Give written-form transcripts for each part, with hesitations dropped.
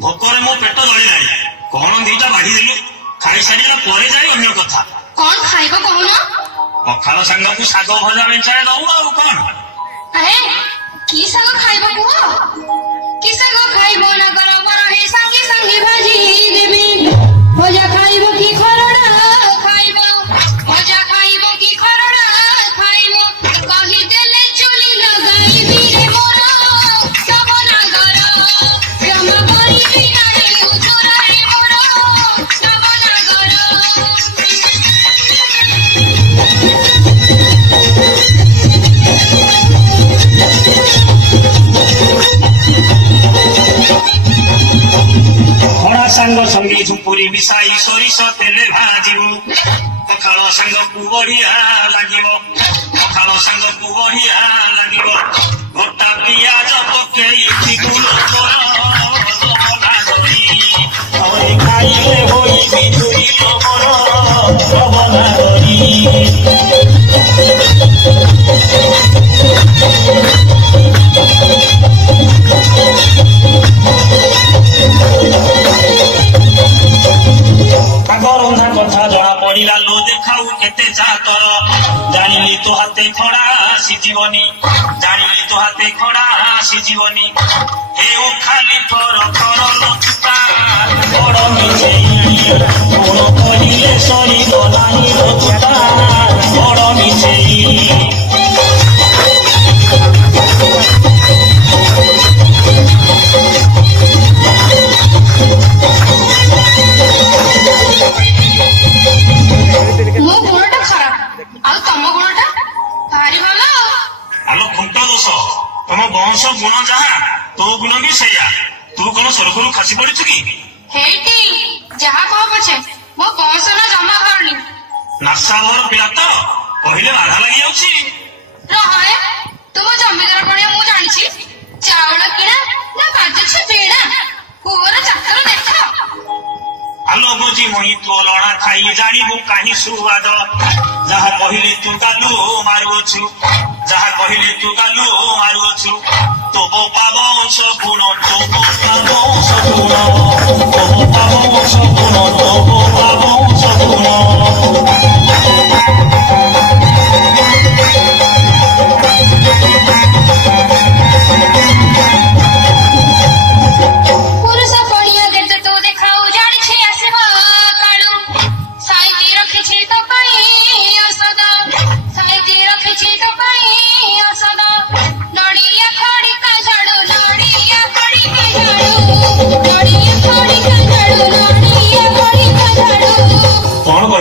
भोकर मो पेट जली ना कौन दीटा बाढ़ी देलु खाई सारा पर जाए अन्य कथा कौन खाइब कहून पखाल सांग को शाग भजा बेचाए दऊ आ कौन की शाग खाइब कुह कि शाग खाइब ना कर बरही संगे संगे भाजी देबी भजा खाइब की खरड़ा खाइब भजा खाइब की खरड़ा खाइब कहि देले चुली लगाई रे मोर सब ना गर जमा करी बिना उतराई मोर सब ना गर सांग संगे झुपुरी मिसाई सोरिष तेले भाजू पखाल सांग को बढ़िया लगे पखाल सांग को बढ़िया लगे गोटा पियाज पकई खाइले होई बिजुरी रंधा कथा जना पड़ा लो देखाऊ केते चातर जानिली तो हाथे खड़ा सीजीवनी जानिली तो हाथे खड़ा सीजीवनी हे ओ खाली कर लचुता बड़ मिछेई कोन कहिले सरी गलानी लचुता बड़ मिछेई मो गुणटा खराब आ तम गुणटा भारी भलो आलो खुंट दोष तुम वंश गुण जहा तो गुण भी सैया तू कौन सरकरू खसी पड़ू कि हेटी जहा कह पछे मो वंश ना जमा करनी नासावर पिला तो कहले बाधा लगी जाउछि रहे तुम जमीदार पड़िया मु जानिछि चावल किना ना काजछ बेड़ा पुअर चाकर देखा आलो गोजी मोही तो लड़ा खाई जानिबु काहि सुवाद जहा कहिले तू गालू मारुछु जहा कहिले तू गालू मारुछु तो बो पाबो सगुण तो बो पाबो सगुण तो बो पाबो सगुण तो बो पाबो सगुण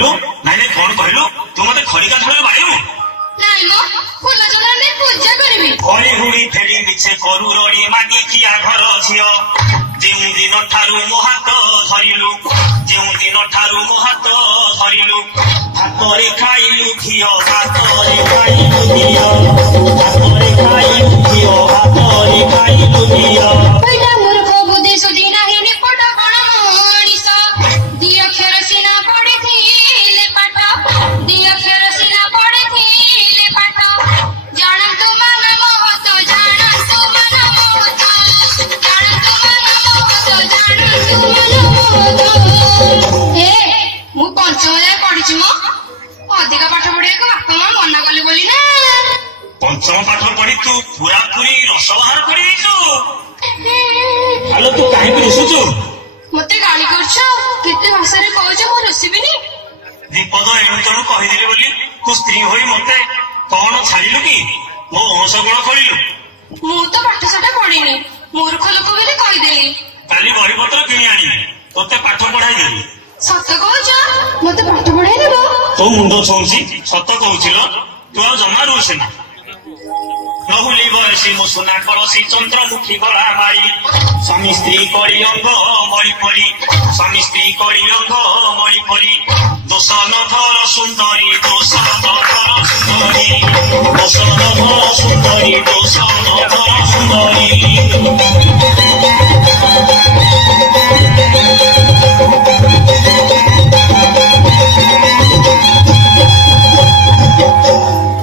କହିଲୁ ନାଇଁ ନାଇଁ କଣ କହିଲୁ ତୁ ମତେ ଖଡିକା ଝୋଳରେ ବାଡିବୁ ନାଇଁ ମ ଫୁଲ ଚୋଲାରେ ପୂଜା କରିବି ହଳି ହୁଳି ଫେରି ମିଛେ କରୁ ରଡି ମାଗିକିଆ ଘର ଝିଅ ଯେଉଁ ଦିନ ଠାରୁ ମୋ ହାତ ଧରିଲୁ ହାତରେ ଖାଇଲୁ ଘିଅ ହାତରେ ଖାଇଲୁ ଘିଅ ହାତରେ ଖାଇଲୁ ଘିଅ ହାତରେ ଖାଇଲୁ ଘିଅ ପଇଲା ମୂର୍ଖ ବୁଦ୍ଧି ସୁଝି ନାହିଁ ନିପଟ କଣ ମଣିଷ ଦି ଅକ୍ଷର ସିନା ପଢିଥିଲେ ପାଠ ଜାଣନ୍ତୁ ମନ ମହତ ଜାଣନ୍ତୁ ମନ ମହତ ମୁଁ ପଞ୍ଚମ ଯାଏ ପଢିଛି ମ ଅଧିକ ପାଠ ପଢିବାକୁ ବାପା ମା ମନା କଲେ ବୋଲି ନା ପଞ୍ଚମ ପାଠ ପଢି ତୁ ପୁରାପୁରି ରସ ବାହାର କରିଦେଇଛୁ ଆଲୋ ତୁ କାହିଁକି ରୁଷୁଛୁ ମତେ ଗାଳି କରୁଛ କେତେ ଭାଷାରେ କହୁଛ ମୁଁ ରୁଷିବିନି ବିପଦ ଏଣୁ ତେଣୁ କହିଦେଲି ବୋଲି ତୁ ସ୍ତ୍ରୀ ହୋଇ ମତେ କଣ ଛାଡିଲୁ କି ମୋ ଅଂଶ ଗୁଣ ଖୋଳିଲୁ ମୁଁ ତ ପାଠଶାଠ ପଢିନି ମୂର୍ଖ ଲୋକ ବୋଲି କହିଦେଲି କାଲି ବହିପତ୍ର କିଣି ଆଣିବି ତୋତେ ପାଠ ପଢାଇଦେବି ସତ କହୁଛ ମତେ ପାଠ ପଢାଇ ଦେବ ତୋ ମୁଣ୍ଡ ଛଉଁଛି ସତ କହୁଥିଲ ତୁ ଆଉ ଜମା ରୁଷେ ନା ନହୁଲି ବୟସୀ ମୋ ସୁନା କଳସୀ ଚନ୍ଦ୍ରମୁଖୀ ଗଳା ମାରି ସ୍ୱାମୀ ସ୍ତ୍ରୀ କରି ଅଙ୍ଗ ମଳି ପରି ସ୍ୱାମୀ ସ୍ତ୍ରୀ କରି ଅଙ୍ଗ ମଳି ପରି ଦୋଷ ନଧର ସୁନ୍ଦରୀ ଦୋଷ ନଧର ସୁନ୍ଦରୀ ଦୋଷ ନଧର ସୁନ୍ଦରୀ ଦୋଷ ନଧର ସୁନ୍ଦରୀ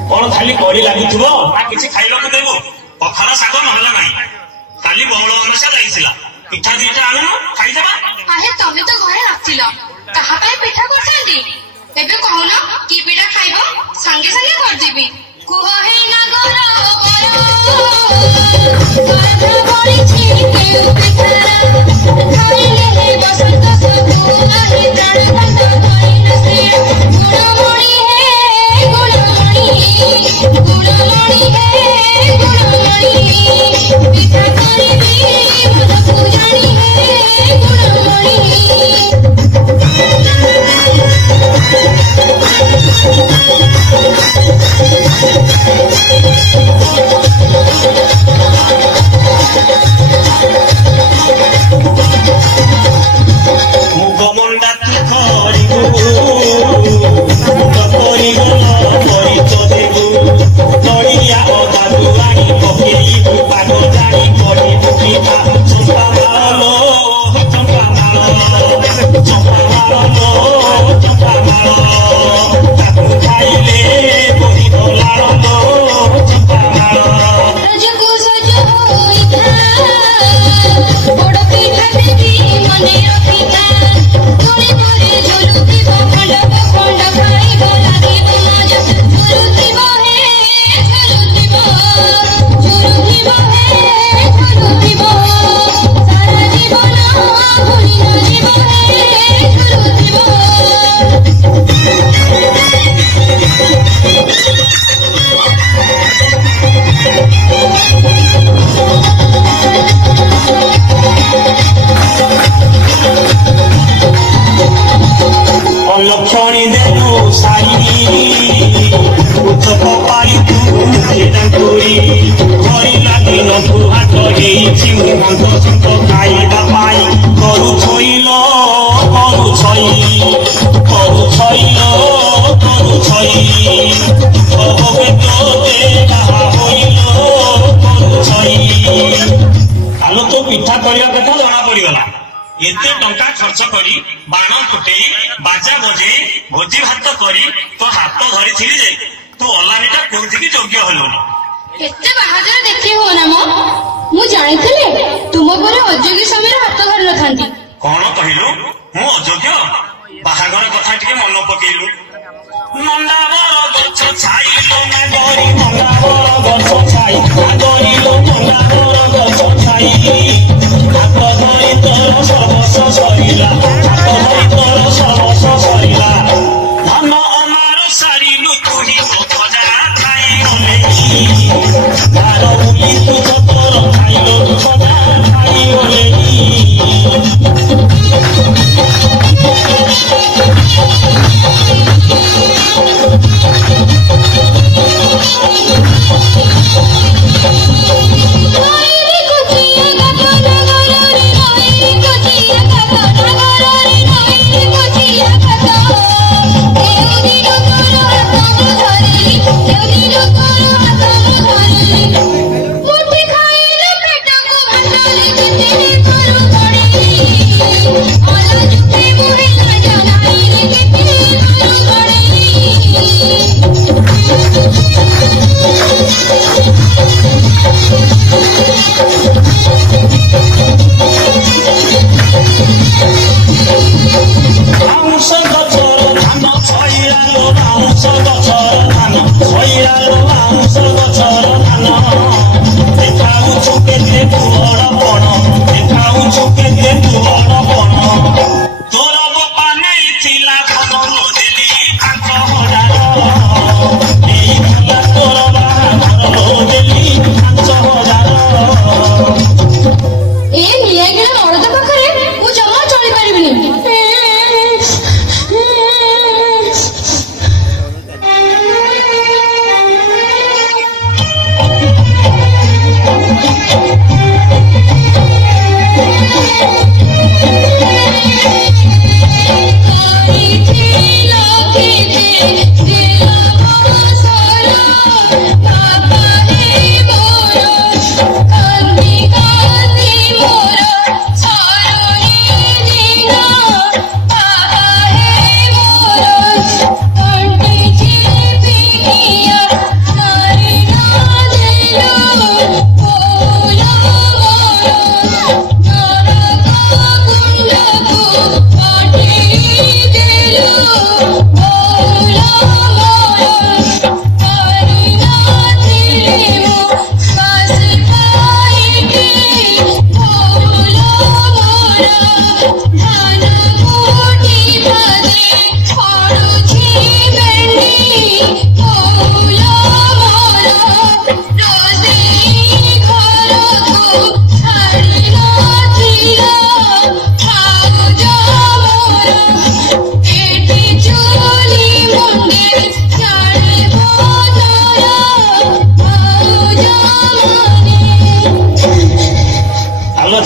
କଣ ଖାଲି କଡି ଲାଗୁଥିବ ନା କିଛି ଖାଇବାକୁ ଦେବୁ ପଖାଳ ଶାଗ ନହେଲା ନାହିଁ କାଲି ବଉଳ ଅମାସା ଯାଇଥିଲା ପିଠା ଦିଟା ଆଣୁନ ଖାଇଦେବା ଆରେ ତମେ ତ ଘରେ ନଥିଲ କାହା ପାଇଁ ପିଠା କରିଥାନ୍ତି ଏବେ କହୁନ କି ପିଠା ଖାଇବ ସାଙ୍ଗେ ସାଙ୍ଗେ କରିଦେବି କୁହ ହେଇ ନା ଗର ବଳିଛି କେଉଁ ପିଠା ଖାଇଲେ ବସନ୍ତ ସବୁ ଆହି ପ୍ରାଣ ଭାତ ଧରିଲ ସେ ଗୁଣମଣି ହେ ଗୁଣମଣି ହେ ଗୁଣମଣି ପିଠା କରିବି ମନକୁ ଜାଣି ହେ ଗୁଣମଣି ମୁଗ ମଣ୍ଡା ତୁ କରିବୁ କରିଗଲ କରିତ ଦେବୁ ନଡ଼ିଆ ଅଦାରୁ ଆଣି ପକେଇବୁ ପାଗ ଜାଣି କରିବୁ ପିଠା ଚମ୍ପା ମାଳ ଚମ୍ପା ମାଳ ଚମ୍ପା ମାଳ ଚମ୍ପା ମାଳ ତାକୁ ଖାଇଲେ ବହି ଗଲାଳ ଚମ୍ପା ମାଳ ରଜକୁ ସଜ ହୋଇଥା ବଡ଼ ପିଠା ଦେବି ମନେ ରଖିଥା ଦୋଳି ପରେ ଝୁଲୁଥିବ ଖଣ୍ଡ ଖଣ୍ଡ ଖାଇବ ଲାଗିବ ମଜା ଝୁଲୁଥିବ ହେ ଝୁଲୁଥିବ ହେ ଝୁଲୁଥିବ ସାରା ଜୀବନ ଭୁଲି ନ ଯିବ ହେ ଝୁଲୁଥିବ অলক্ষণী দেলু শাড়ি উচ্চক পারি তু করি ঘরি লাগি নধু হাত ହେଇଛି ଭାଙ୍ଗ ଛୁଙ୍କ ଖାଇବା ପାଇଁ କରୁ ଛଇଲ କରୁ ଛଇ କରୁ ଛଇଲ କରୁ ଛଇ ଭୋଗେ ତୋତେ ଯାହା ହୋଇଲ କରୁ ଛଇ ଆଲୋ ତୋ ପିଠା କରିବା କଥା ଜଣା ପଡିଗଲା ଏତେ ଟଙ୍କା ଖର୍ଚ୍ଚ କରି ବାଣ ଫୁଟେଇ ବାଜା ବଜେଇ ଭୋଜି ଭାତ କରି ତୋ ହାତ ଧରିଥିଲି ଯେ ତୁ ଅଲାନିଟା କୋଉଠିକି ଯୋଗ୍ୟ ହେଲୁନି ଏତେ ବାହାଦୁର ଦେଖି ହୁଅ ନା ମ ମୁଁ ଜାଣିଥିଲି ତୁମ ପରେ ଅଯୋଗ୍ୟ ସମୟରେ ହାତ ଧରି ନଥାନ୍ତି କଣ କହିଲୁ ମୁଁ ଅଯୋଗ୍ୟ ବାହାଘର କଥା ଟିକେ ମନେ ପକେଇଲୁ ମଣ୍ଡାବର ଗଛ ଛାଇଲୋ ନା ଗରି ମଣ୍ଡାବର ଗଛ ଛାଇ ନା ଗରିଲୋ ମଣ୍ଡାବର ଗଛ ଛାଇ ହାତ ଧରି ତୋର ସର୍ବସ୍ୱ ସରିଲା ହାତ ଧରି ତୋର ସର୍ବସ୍ୱ ସରିଲା ଧନ ଅମାର ସାରିଲୁ ତୁହି ତୋ ଖଜା ଖାଇଗଲେ ଧାର ବୁଲି ତୁ ତୋର ଖାଇଲ ଖଜା ଖାଇଗଲେ ବାଉଁଶ ଗଛର ଧାନ ଛଇରାଲୋ ବାଉଁଶ ଗଛର ଧାନ ଛଇରାଲୋ ବାଉଁଶ ଗଛର ଧାନ ଦେଖାଉଛୁ କେତେ ତୁଅର ପଣ ଦେଖାଉଛୁ କେତେ ତୁଅର ପଣ ତୋର ବାପା ନେଇଥିଲା ଧନ ଲୋଦେଲି ତାଙ୍କ ହଜାର ନେଇଥିଲା ତୋର ବାହାଘର ଲୋଦେଲି 5,000 ଏ ନିଆଗିଣା ମରଦ ପାଖରେ ମୁଁ ଜମା ଚଳିପାରିବିନି।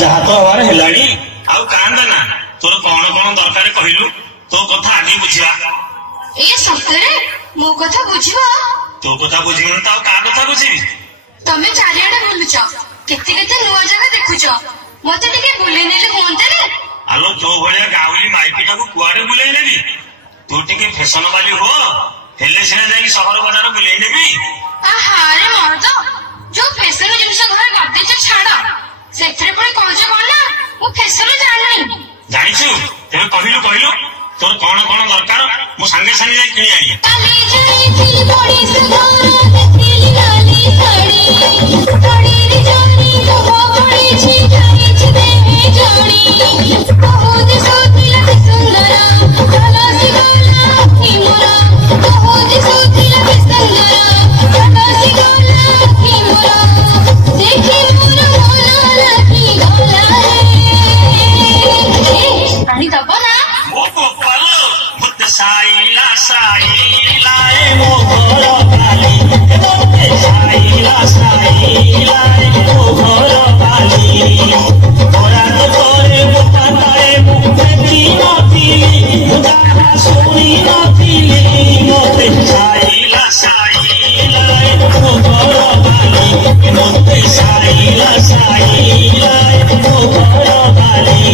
ଯାହା ତ ହବାର ହେଲାଣି ଆଉ କାନ୍ଦ ନା ତୋର କଣ କଣ ଦରକାର କହିଲୁ ତୋ କଥା ଆଗେ ବୁଝିବା। ଏ ସତରେ ମୋ କଥା ବୁଝିବ? ତୋ କଥା ବୁଝିବିନି ତ ଆଉ କାହା କଥା ବୁଝିବି? ତମେ ଚାରିଆଡେ ବୁଲୁଛ କେତେ କେତେ ନୂଆ ଜାଗା ଦେଖୁଛ ମତେ ଟିକେ ବୁଲେଇ ନେଲେ ହୁଅନ୍ତାନି? ଆଲୋ ତୋ ଭଳିଆ ଗାଉଲି ମାଇପିଟାକୁ କୁଆଡେ ବୁଲେଇ ନେବି? ତୁ ଟିକେ ଫେସନ ବାଲି ହୋ ହେଲେ ସିନା ଯାଇକି ସହର ବଜାର ବୁଲେଇ ନେବି। ଆହାରେ ମର୍ଦ ଯୋଉ ଫେସନ ଜିନିଷ ଘରେ ଗଦେଇଛ ଛାଡ ସେଥିରେ ପୁଣି କହୁଛ କଣ ନା ମୁଁ ଫେସନ ଜାଣିନି। ଜାଣିଛୁ ତେବେ କହିଲୁ କହିଲୁ ତୋର କଣ କଣ ଦରକାର ମୁଁ ସାଙ୍ଗେ ସାଙ୍ଗେ ଯାଇ କିଣି ଆଣିବି। କାଲି ଯାଇଥିଲି ପଡିଶ ଘର ଦେଖିଲି ନାଲି ଶାଢୀ ଶାଢୀରେ ଜାଣି ଲୋଭ ପଡିଛି ଯାଇଛି ଦେହେ ଜାଣି ବହୁତ ସୁଥିଲା କି ସୁନ୍ଦର ଝଲସି ଗଲା ଆଖି ମୋର ବହୁତ ସୁଥିଲା କି ସୁନ୍ଦର ଝଲସି ଗଲା ଆଖି ମୋର ଦେଖି ମୋର ମନ ଲାଗି ଗଲା ରେ ଆଣି ଦବ ନା? ମୋ ଗୋପାଳ ମତେ ସାଇଲା ସାଇଲା ଏ ମୋ ଘର ବାଲି ମତେ ସାଇଲା ସାଇଲା ଏ ମୋ ଘର ବାଲି ଅରାଧ ପରେ ମୋ ପାତାଏ ମୁଁ ଦେଖି ନଥିଲି ମୁଁ ଯାହା ଶୁଣି ନଥିଲି ମତେ ସାଇଲା ସାଇଲା ଏ ମୋ ଘର ବାଲି ମତେ ସାଇଲା ସାଇଲା ଏ ମୋ ଘର ବାଲି।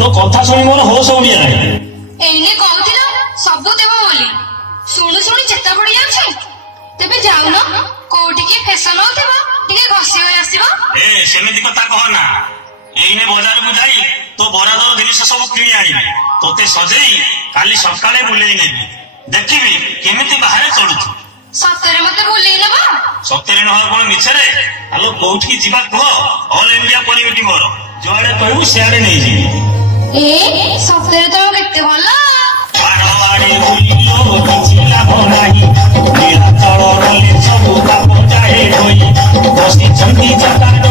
तो कथा शुणी मोर होश उड़ी जाए एने कहथिलो सब देव बोली शुणु शुणी चेता पड़ी जाउछे तेबे जाउनो कोठी के फैशन होथिबो टिके घसी होय आसीबो। ए सेमिति कथा कह ना ଏଇନେ ବଜାରକୁ ଯାଇ ତୋ ବରାଦର ଜିନିଷ ସବୁ କିଣି ଆଣିବି, ତୋତେ ସଜେଇ କାଲି ସକାଳେ ବୁଲେଇ ନେବି, ଦେଖିବି କେମିତି ବାହାରେ ଚଳୁଛୁ। ସତରେ ମତେ ବୁଲେଇ ନବ? ସତରେ ନହେବ କଣ ମିଛରେ? ଆଲୋ କୋଉଠିକି ଯିବା କୁହ? ଅଲ୍ ଇଣ୍ଡିଆ ପରିବେଟି ମୋର, ଯୁଆଡେ କହିବୁ ସିଆଡେ ନେଇଯିବି। ସତରେ ତମ କେତେ ଭଲ। ବାରଆଡେ ବୁଲିଲୋ କିଛି ଲାଭ ନାହିଁ, ନିରାଚଳରେ ସବୁ ପାପ ଯାଏ ହୋଇ ବସିଛନ୍ତି ଚକାଡ